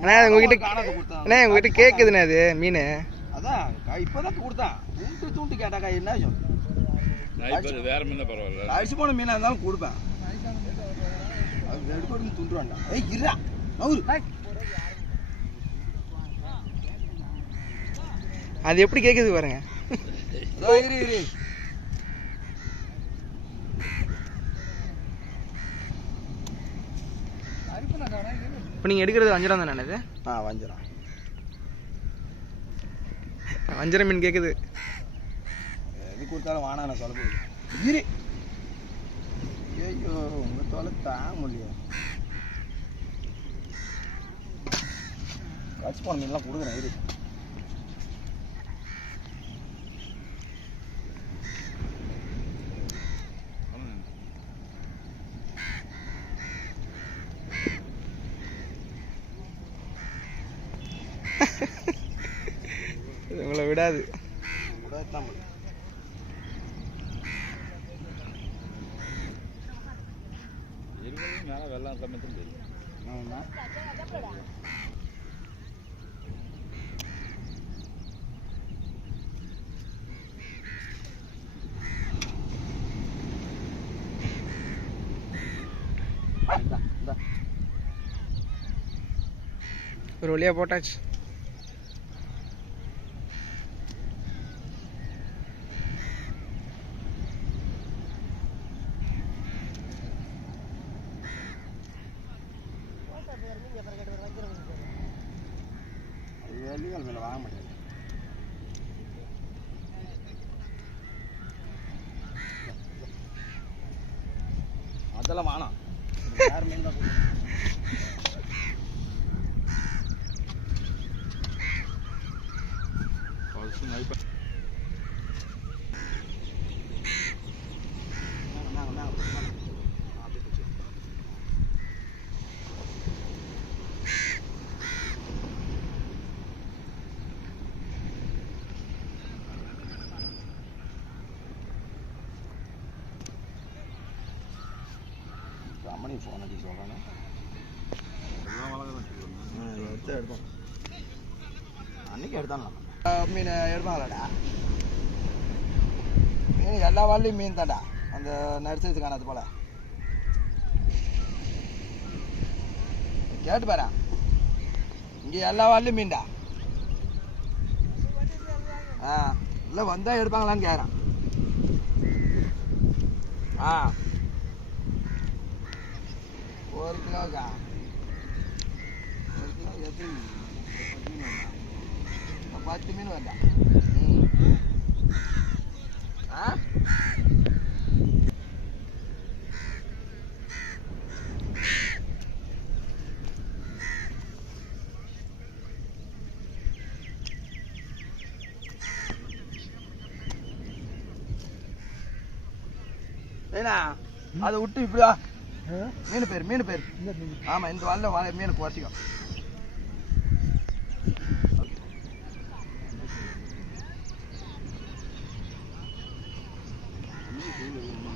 அண்ணா உங்ககிட்ட அண்ணா உங்ககிட்ட கேக்குதுண்ணே அது மீன். அதான் க- இப்பதான் கொடுத்தான் தூண்டு தூண்டு கேட்டாக்கா என்ன வேற மீன பரவாயில்ல. அடிச்சு போன மீனா இருந்தாலும் கொடுப்பேன். அது எடுக்கணும் துண்டுவான்டா ஏய் இருடா. நவுரு அது எப்படி கேக்குது பாருங்க. இரு இரு. இப்போ நீங்கள் எடுக்கிறது வஞ்சரம் தானே இது ஆ வஞ்சிரம். வஞ்சரம் மீன் கேக்குது. எது கொடுத்தாலும் வானா நான் சொல்ல போகுது ஐயோ உங்க தொலை தாங்க முடியும் கட்சி போன மீன்லாம் கொடுக்குறேன் இரு இது உங்களை விடாது வெள்ளம் சமயத்தும் தெரியும் ஆமா. ஒரு வழியாக போட்டாச்சு அது மேலே வாங்க முடியாது அதெல்லாம் வேணாம் யார் மீன் தான் கொடுக்கணும். மேல, மேல, மேல, மேல. ஆ, அப்படியே பிடிச்சு. ரமணி ஃபோன் அடிக்க சொல்கிறானே எடுத்து எடுத்தோம் அன்னைக்கு எடுத்தான்ல மீன் எடுப்பாங்களாடா மீன் எல்லா வாழ்லையும் மீன் தாண்டா அந்த நர்சரிஸ் காணாது போல. கேட்டு பாரு இங்கே எல்லா வாழ்லையும் மீன்டா. ஆ இல்லை வந்தால் எடுப்பாங்களான்னு கேட்குறான். ஆ. ஒரு கிலோக்கா ஒரு கிலோ எத்தனை மீன்? அப்ப பத்து மீன் வருதா ம் ஆ? ஏண்ணா அதை விட்டு இப்படியா? மீன் பேர் மீன் பேர் ஆமாம் இந்த வாழ்ல வாழை மீன் குறைச்சிக்கோ Thank you.